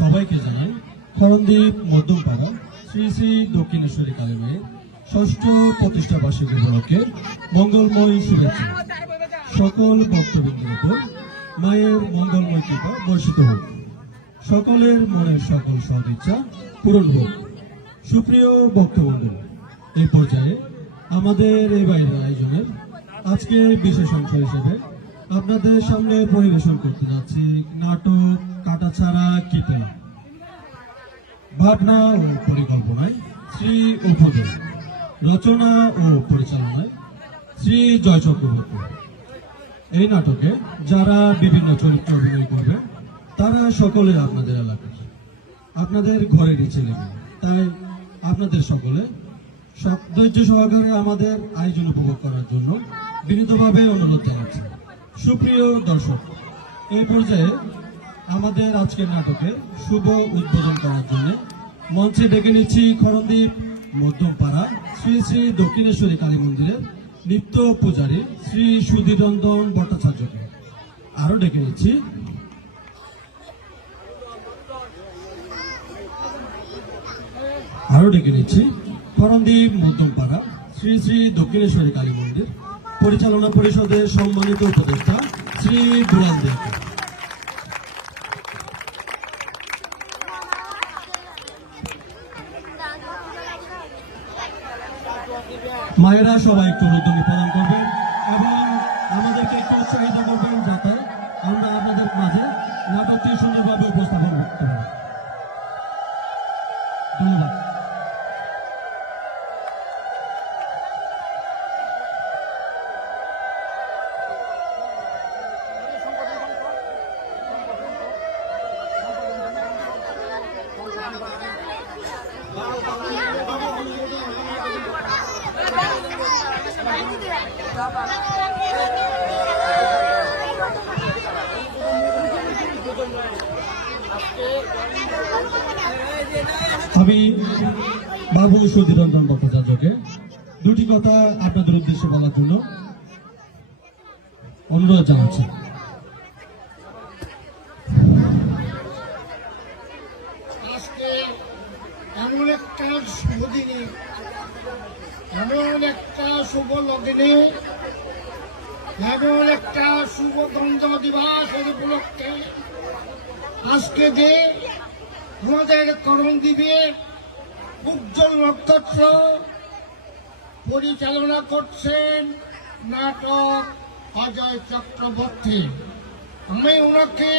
সবাইকে জানাই করণদ্বীপ মধ্যমপাড়া, শ্রী শ্রী দক্ষিণেশ্বরী কালী ষষ্ঠ প্রতিষ্ঠা বার্ষিকী উপলক্ষে মঙ্গলময় শুভেচ্ছা। সকল ভক্তবৃন্দের উপর মায়ের মঙ্গলময় কৃপা বর্ষিত হোক। সকলের মনের সকল সদিচ্ছা পূরণ হোক। সুপ্রিয় ভক্তবন্ধু এই পর্যায়ে আমাদের এই বাইরের আয়োজনের আজকের বিশেষ অংশ হিসেবে আপনাদের সামনে পরিবেশন করতে যাচ্ছি। নাটক কাটাছাড়া কীর্তন ভাবনা ও পরিকল্পনায় শ্রী উপদেব। রচনা ও পরিচালনায় শ্রী জয় চক্রবর্তী। এই নাটকে যারা বিভিন্ন চরিত্র অভিনয় করবে, তারা সকলে আপনাদের এলাকার। আপনাদের ঘরেরই ছেলে। তাই আপনাদের সকলে সব- ধৈর্য সহকারে আমাদের আয়োজন উপভোগ করার জন্য বিনীতভাবে অনুরোধ জানাচ্ছি। সুপ্রিয় দর্শক, এই পর্যায়ে আমাদের আজকের নাটকের শুভ উদ্বোধন করার জন্য মঞ্চে ডেকে নিচ্ছি খরণদ্বীপ মধ্যমপাড়া, শ্রী শ্রী দক্ষিণেশ্বরী কালী মন্দিরের নিত্য পূজারী শ্রী সুধীরন্দন ভট্টাচার্যকে। আরও ডেকে নিচ্ছি। আরও ডেকে নিচ্ছি করণদ্বীপ মধ্যমপাড়া, শ্রী শ্রী দক্ষিণেশ্বরী কালী মন্দির। পরিচালনা পরিষদের সম্মানিত উপদেষ্টা শ্রী দুলাল মায়েরা সবাই একটু উদ্যমী প্রদান করবেন এবং আমাদেরকে একটু উৎসাহিত করবেন যাতে আমরা আপনাদের মাঝে নাটকটি সুন্দরভাবে উপস্থাপন আমি বাবু সুধীরঞ্জন ভট্টাচার্যকে দুটি কথা আপনাদের উদ্দেশ্যে বলার জন্য অনুরোধ জানাচ্ছি। এমন একটা শুভ দিনে, এমন একটা শুভ লগ্নে, এমন একটা শুভ দ্বন্দ্ব দিবসের উপলক্ষে আজকে যে আমাদের করণ দিবে, উজ্জ্বল নক্ষত্র পরিচালনা করছেন নাটক অজয় চক্রবর্তী। আমি ওনাকে